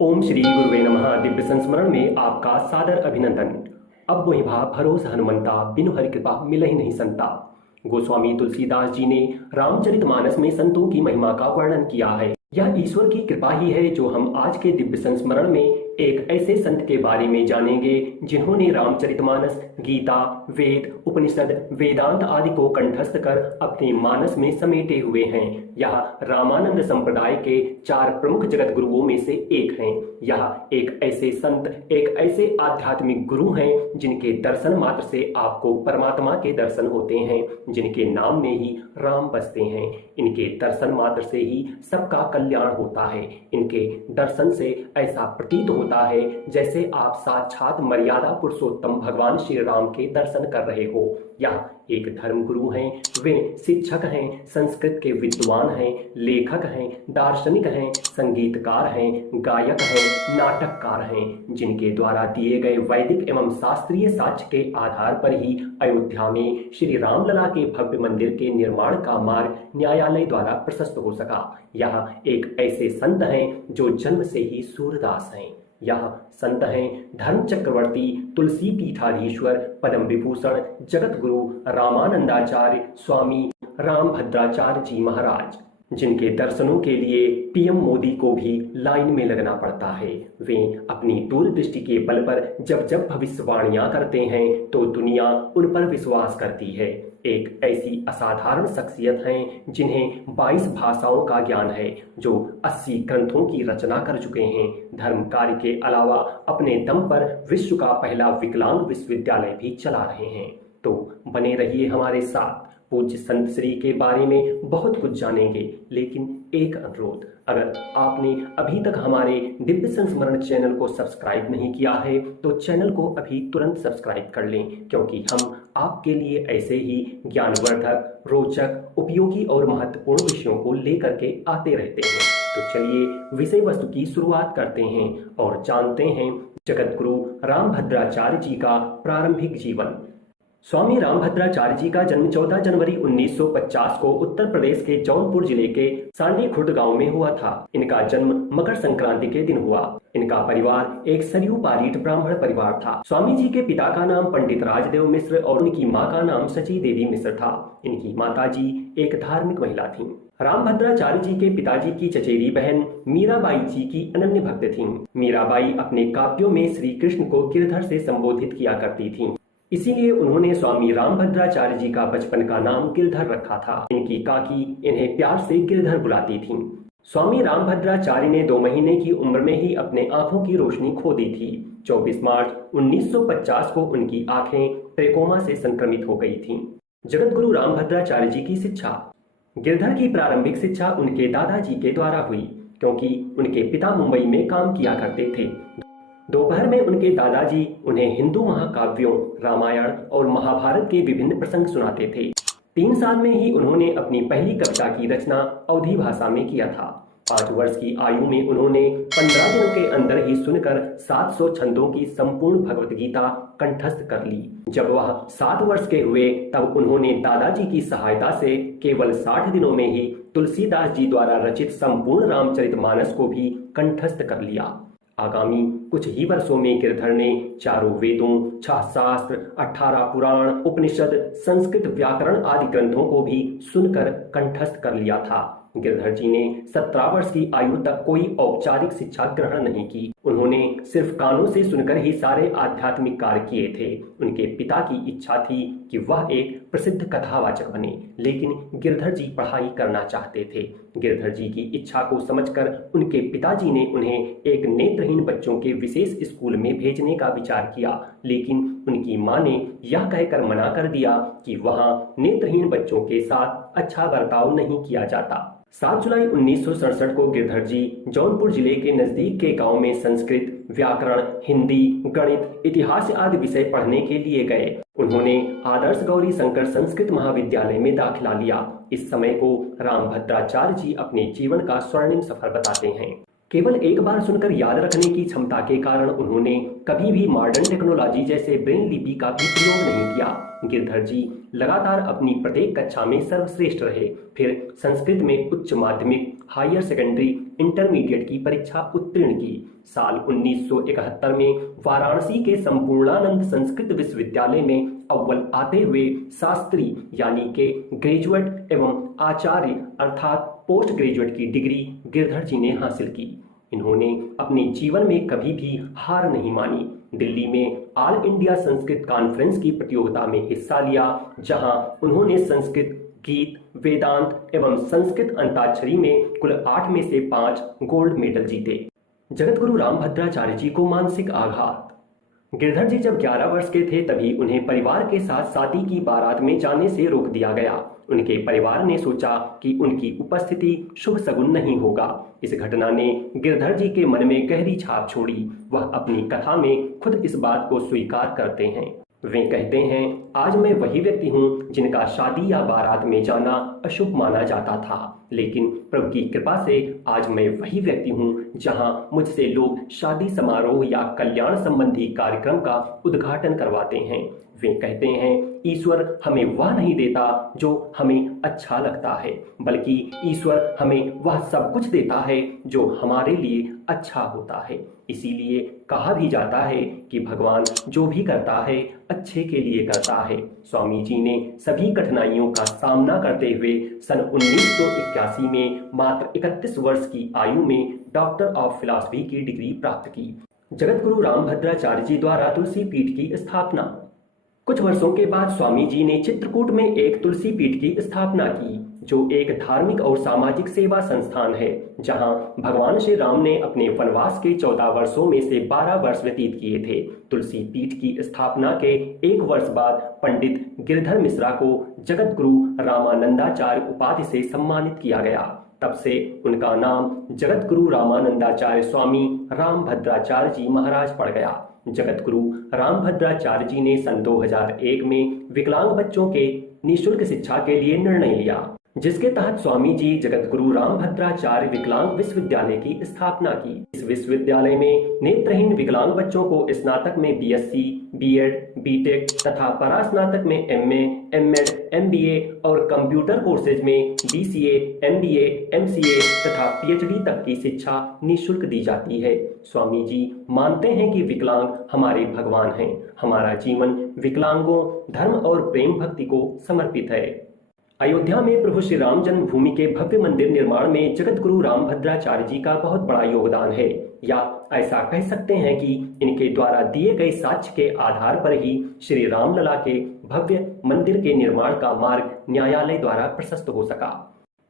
ओम श्री गुरुवे नमः। दिव्य संस्मरण में आपका सादर अभिनंदन। अब वही भाव भरोस हनुमंता, बिनु हरि कृपा मिलहि नहीं संता। गोस्वामी तुलसीदास जी ने रामचरितमानस में संतों की महिमा का वर्णन किया है। यह ईश्वर की कृपा ही है जो हम आज के दिव्य संस्मरण में एक ऐसे संत के बारे में जानेंगे जिन्होंने रामचरितमानस, गीता, वेद, उपनिषद, वेदांत आदि को कंठस्थ कर अपने मानस में समेटे हुए हैं। यह रामानंद संप्रदाय के 4 प्रमुख जगत गुरुओं में से एक हैं। यह एक ऐसे संत, एक ऐसे आध्यात्मिक गुरु हैं जिनके दर्शन मात्र से आपको परमात्मा के दर्शन होते हैं, जिनके नाम में ही राम बसते हैं। इनके दर्शन मात्र से ही सबका कल्याण होता है। इनके दर्शन से ऐसा प्रतीत होता है जैसे आप साक्षात मर्यादा पुरुषोत्तम भगवान श्री राम के दर्शन कर रहे हो। यह एक धर्म गुरु हैं, वे शिक्षक हैं, संस्कृत के विद्वान हैं, लेखक हैं, दार्शनिक हैं, संगीतकार हैं, गायक हैं, नाटककार हैं, जिनके द्वारा दिए गए वैदिक एवं शास्त्रीय साक्ष्य के आधार पर ही अयोध्या में श्री रामलला के भव्य मंदिर के निर्माण का मार्ग न्यायालय द्वारा प्रशस्त हो सका। यह एक ऐसे संत हैं जो जन्म से ही सूरदास हैं। यह संत हैं धर्म चक्रवर्ती, तुलसी पीठाधीश्वर, पद्म विभूषण, जगत गुरु रामानंदाचार्य स्वामी रामभद्राचार्य जी महाराज, जिनके दर्शनों के लिए पीएम मोदी को भी लाइन में लगना पड़ता है। वे अपनी दूरदृष्टि के बल पर जब जब भविष्यवाणियां करते हैं तो दुनिया उन पर विश्वास करती है। एक ऐसी असाधारण शख्सियत हैं जिन्हें 22 भाषाओं का ज्ञान है, जो 80 ग्रंथों की रचना कर चुके हैं। धर्म कार्य के अलावा अपने दम पर विश्व का पहला विकलांग विश्वविद्यालय भी चला रहे हैं। तो बने रहिए हमारे साथ। पूज्य संत श्री के बारे में बहुत कुछ जानेंगे, लेकिन एक अनुरोध, अगर आपने अभी तक हमारे दिव्य संस्मरण चैनल को सब्सक्राइब नहीं किया है तो चैनल को अभी तुरंत सब्सक्राइब कर लें, क्योंकि हम आपके लिए ऐसे ही ज्ञानवर्धक, रोचक, उपयोगी और महत्वपूर्ण विषयों को लेकर के आते रहते हैं। तो चलिए विषय वस्तु की शुरुआत करते हैं और जानते हैं जगत गुरु रामभद्राचार्य जी का प्रारंभिक जीवन। स्वामी रामभद्राचार्य जी का जन्म 14 जनवरी 1950 को उत्तर प्रदेश के जौनपुर जिले के सांडी खुर्द गांव में हुआ था। इनका जन्म मकर संक्रांति के दिन हुआ। इनका परिवार एक सरयू पारीट ब्राह्मण परिवार था। स्वामी जी के पिता का नाम पंडित राजदेव मिश्र और उनकी मां का नाम सची देवी मिश्र था। इनकी माताजी एक धार्मिक महिला थीं। रामभद्राचार्य जी के पिताजी की चचेरी बहन मीराबाई जी की अनन्य भक्त थीं। मीराबाई अपने काव्यों में श्री कृष्ण को गिरधर से संबोधित किया करती थीं। इसीलिए उन्होंने स्वामी रामभद्राचार्य जी का बचपन का नाम गिरधर रखा था। इनकी काकी इन्हें प्यार से गिरधर बुलाती थीं। स्वामी रामभद्राचार्य ने 2 महीने की उम्र में ही अपने आंखों की रोशनी खो दी थी। 24 मार्च 1950 को उनकी आंखें ट्रेकोमा से संक्रमित हो गई थीं। जगत गुरु रामभद्राचार्य जी की शिक्षा। गिरधर की प्रारंभिक शिक्षा उनके दादाजी के द्वारा हुई, क्योंकि उनके पिता मुंबई में काम किया करते थे। दोपहर में उनके दादाजी उन्हें हिंदू महाकाव्यों, रामायण और महाभारत के विभिन्न प्रसंग सुनाते थे। 3 साल में ही उन्होंने अपनी पहली कविता की रचना अवधी भाषा में किया था। 5 वर्ष की आयु में उन्होंने 15 दिनों के अंदर ही सुनकर 700 छंदों की संपूर्ण भगवत गीता कंठस्थ कर ली। जब वह 7 वर्ष के हुए तब उन्होंने दादाजी की सहायता से केवल 60 दिनों में ही तुलसीदास जी द्वारा रचित संपूर्ण रामचरितमानस को भी कंठस्थ कर लिया। आगामी कुछ ही वर्षों में गिरधर ने 4 वेदों, 6 शास्त्र, 18 पुराण, उपनिषद, संस्कृत व्याकरण आदि ग्रंथों को भी सुनकर कंठस्थ कर लिया था। गिरधर जी ने 17 वर्ष की आयु तक कोई औपचारिक शिक्षा ग्रहण नहीं की। उन्होंने सिर्फ कानों से सुनकर ही सारे आध्यात्मिक कार्य किए थे। उनके पिता की इच्छा थी कि वह एक प्रसिद्ध कथावाचक बने, लेकिन गिरधर जी पढ़ाई करना चाहते थे। गिरधर जी की इच्छा को समझकर उनके पिताजी ने उन्हें एक नेत्रहीन बच्चों के विशेष स्कूल में भेजने का विचार किया, लेकिन उनकी मां ने यह कहकर मना कर दिया कि वहां नेत्रहीन बच्चों के साथ अच्छा बर्ताव नहीं किया जाता। 7 जुलाई 1967 को गिरधर जी जौनपुर जिले के नजदीक के गांव में संस्कृत, व्याकरण, हिंदी, गणित, इतिहास आदि विषय पढ़ने के लिए गए। उन्होंने आदर्श गौरी शंकर संस्कृत महाविद्यालय में दाखिला लिया। इस समय को रामभद्राचार्य जी अपने जीवन का स्वर्णिम सफर बताते हैं। केवल एक बार सुनकर याद रखने की क्षमता के कारण उन्होंने कभी भी मॉडर्न टेक्नोलॉजी जैसे ब्रेन लिपि का भी प्रयोग नहीं किया। गिरधर जी लगातार अपनी प्रत्येक कक्षा में सर्वश्रेष्ठ रहे। फिर संस्कृत में उच्च माध्यमिक, हायर सेकेंडरी इंटरमीडिएट की परीक्षा उत्तीर्ण की। साल 1971 में वाराणसी के संपूर्णानंद संस्कृत विश्वविद्यालय में अव्वल आते हुए शास्त्री यानी के ग्रेजुएट एवं आचार्य अर्थात पोस्ट ग्रेजुएट की डिग्री गिरधर जी ने हासिल की। इन्होंने अपने जीवन में कभी भी हार नहीं मानी। दिल्ली में ऑल इंडिया संस्कृत कॉन्फ्रेंस की प्रतियोगिता में हिस्सा लिया, जहां उन्होंने संस्कृत गीत, वेदांत एवं संस्कृत अंताक्षरी में कुल 8 में से 5 गोल्ड मेडल जीते। जगतगुरु रामभद्राचार्य जी को मानसिक आघात। गिरधर जी जब 11 वर्ष के थे तभी उन्हें परिवार के साथ शादी की बारात में जाने से रोक दिया गया। उनके परिवार ने सोचा कि उनकी उपस्थिति शुभ सगुन नहीं होगा। इस घटना ने गिरधर जी के मन में गहरी छाप छोड़ी। वह अपनी कथा में खुद इस बात को स्वीकार करते हैं। वे कहते हैं, आज मैं वही व्यक्ति हूँ जिनका शादी या बारात में जाना अशुभ माना जाता था, लेकिन प्रभु की कृपा से आज मैं वही व्यक्ति हूँ जहाँ मुझसे लोग शादी समारोह या कल्याण संबंधी कार्यक्रम का उद्घाटन करवाते हैं। वे कहते हैं, ईश्वर हमें वह नहीं देता जो हमें अच्छा लगता है, बल्कि ईश्वर हमें वह सब कुछ देता है जो हमारे लिए अच्छा होता है। इसीलिए कहा भी जाता है कि भगवान जो भी करता है अच्छे के लिए करता है। स्वामी जी ने सभी कठिनाइयों का सामना करते हुए सन 1981 में मात्र 31 वर्ष की आयु में डॉक्टर ऑफ फिलॉसफी की डिग्री प्राप्त की। जगतगुरु रामभद्राचार्य जी द्वारा तुलसी पीठ की स्थापना। कुछ वर्षों के बाद स्वामी जी ने चित्रकूट में एक तुलसी पीठ की स्थापना की, जो एक धार्मिक और सामाजिक सेवा संस्थान है, जहां भगवान श्री राम ने अपने वनवास के 14 वर्षों में से 12 वर्ष व्यतीत किए थे। तुलसी पीठ की स्थापना के 1 वर्ष बाद पंडित गिरधर मिश्रा को जगत गुरु रामानंदाचार्य उपाधि से सम्मानित किया गया। तब से उनका नाम जगत गुरु रामानंदाचार्य स्वामी रामभद्राचार्य जी महाराज पड़ गया। जगत गुरु रामभद्राचार्य जी ने सन 2001 में विकलांग बच्चों के निःशुल्क शिक्षा के लिए निर्णय लिया, जिसके तहत स्वामी जी जगत गुरु रामभद्राचार्य विकलांग विश्वविद्यालय की स्थापना की। इस विश्वविद्यालय में नेत्रहीन विकलांग बच्चों को स्नातक में बीएससी, बीएड, बीटेक तथा परास्नातक में एमए, एमएड, एमबीए और कंप्यूटर कोर्सेज में बीसीए, एमबीए, एमसीए तथा पीएचडी तक की शिक्षा निःशुल्क दी जाती है। स्वामी जी मानते हैं कि विकलांग हमारे भगवान हैं। हमारा जीवन विकलांगों, धर्म और प्रेम भक्ति को समर्पित है। अयोध्या में प्रभु श्री राम जन्मभूमि के भव्य मंदिर निर्माण में जगत गुरु रामभद्राचार्य जी का बहुत बड़ा योगदान है, या ऐसा कह सकते हैं कि इनके द्वारा दिए गए साक्ष्य के आधार पर ही श्री रामलला के भव्य मंदिर के निर्माण का मार्ग न्यायालय द्वारा प्रशस्त हो सका।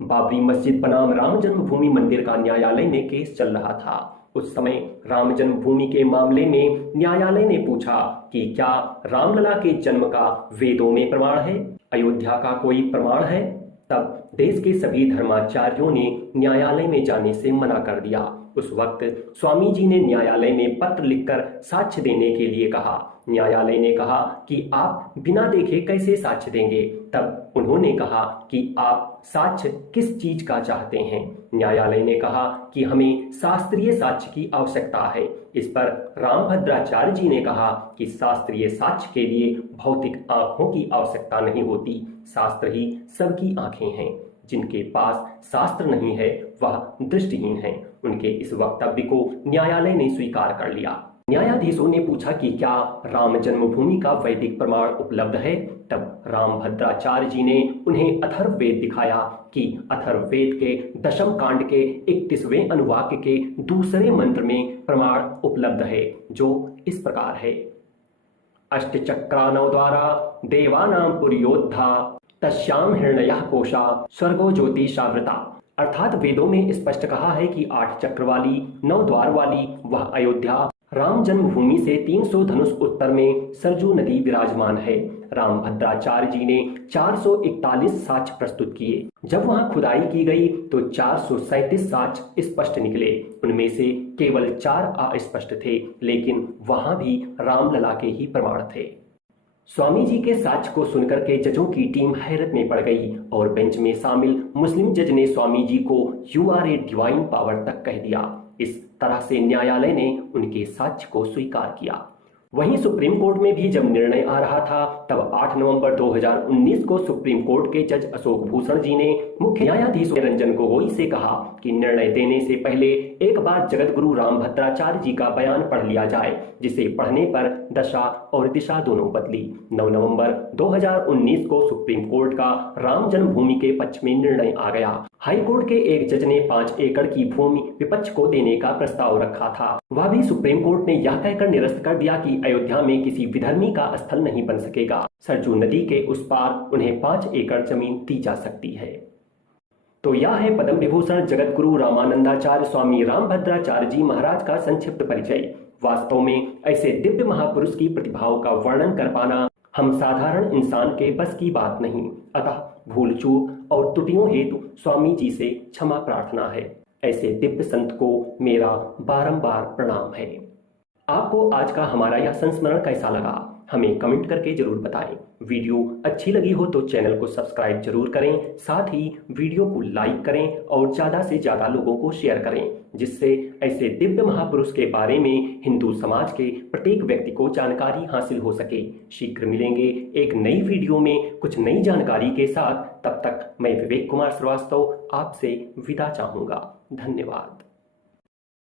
बाबरी मस्जिद बनाम राम जन्मभूमि मंदिर का न्यायालय में केस चल रहा था। उस समय राम जन्मभूमि के मामले में न्यायालय ने पूछा कि क्या रामलला के जन्म का वेदों में प्रमाण है, अयोध्या का कोई प्रमाण है। तब देश के सभी धर्माचार्यों ने न्यायालय में जाने से मना कर दिया। उस वक्त स्वामी जी ने न्यायालय में पत्र लिखकर साक्ष्य देने के लिए कहा। न्यायालय ने कहा कि आप बिना देखे कैसे साक्ष्य देंगे। तब उन्होंने कहा कि आप साक्ष्य किस चीज का चाहते हैं। न्यायालय ने कहा कि हमें शास्त्रीय साक्ष्य की आवश्यकता है। इस पर रामभद्राचार्य जी ने कहा कि शास्त्रीय साक्ष्य के लिए भौतिक आंखों की आवश्यकता नहीं होती, शास्त्र ही सबकी आंखें हैं। जिनके पास शास्त्र नहीं है वह दृष्टिहीन है। उनके इस वक्तव्य को न्यायालय ने स्वीकार कर लिया। न्यायाधीशों ने पूछा कि क्या राम जन्मभूमि का वैदिक प्रमाण उपलब्ध है। तब रामभद्राचार्य जी ने उन्हें अथर्ववेद दिखाया कि अथर्ववेद के दशम कांड के 31वें अनुवाक्य के दूसरे मंत्र में प्रमाण उपलब्ध है, जो इस प्रकार है। अष्टचक्रानौ द्वारा देवानां पुरयोद्धा तस्याम हिरण्यः कोशा स्वर्गो ज्योतिषावृता। अर्थात वेदों में स्पष्ट कहा है कि 8 चक्र वाली 9 द्वार वाली वह अयोध्या राम जन्मभूमि से 300 धनुष उत्तर में सरजू नदी विराजमान है। रामभद्राचार्य जी ने 441 साक्ष्य प्रस्तुत किए। जब वहां खुदाई की गई तो 437 साक्ष्य स्पष्ट निकले। उनमें से केवल 4 अस्पष्ट थे, लेकिन वहां भी रामलला के ही प्रमाण थे। स्वामी जी के साक्ष्य को सुनकर के जजों की टीम हैरत में पड़ गई और बेंच में शामिल मुस्लिम जज ने स्वामी जी को you are a divine power तक कह दिया। इस तरह से न्यायालय ने उनके साक्ष्य को स्वीकार किया। वहीं सुप्रीम कोर्ट में भी जब निर्णय आ रहा था तब 8 नवंबर 2019 को सुप्रीम कोर्ट के जज अशोक भूषण जी ने मुख्य न्यायाधीश रंजन गोगोई से कहा कि निर्णय देने से पहले एक बार जगत गुरु रामभद्राचार्य जी का बयान पढ़ लिया जाए, जिसे पढ़ने पर दशा और दिशा दोनों बदली। 9 नवंबर 2019 को सुप्रीम कोर्ट का राम जन्मभूमि के पक्ष में निर्णय आ गया। हाई कोर्ट के एक जज ने 5 एकड़ की भूमि विपक्ष को देने का प्रस्ताव रखा था, वह भी सुप्रीम कोर्ट ने यह कहकर निरस्त कर दिया कि अयोध्या में किसी विधर्मी का स्थल नहीं बन सकेगा। सरजू नदी के उस पार उन्हें 5 एकड़ जमीन दी जा सकती है। तो यह है पद्म विभूषण जगत गुरु रामानंदाचार्य स्वामी रामभद्राचार्य जी महाराज का संक्षिप्त परिचय। वास्तव में ऐसे दिव्य महापुरुष की प्रतिभाओं का वर्णन कर पाना हम साधारण इंसान के बस की बात नहीं, अतः भूल चूक और त्रुटियों हेतु स्वामी जी से क्षमा प्रार्थना है। ऐसे दिव्य संत को मेरा बारंबार प्रणाम है। आपको आज का हमारा यह संस्मरण कैसा लगा, हमें कमेंट करके जरूर बताएं। वीडियो अच्छी लगी हो तो चैनल को सब्सक्राइब जरूर करें, साथ ही वीडियो को लाइक करें और ज़्यादा से ज़्यादा लोगों को शेयर करें, जिससे ऐसे दिव्य महापुरुष के बारे में हिंदू समाज के प्रत्येक व्यक्ति को जानकारी हासिल हो सके। शीघ्र मिलेंगे एक नई वीडियो में कुछ नई जानकारी के साथ। तब तक मैं विवेक कुमार श्रीवास्तव आपसे विदा चाहूँगा। धन्यवाद।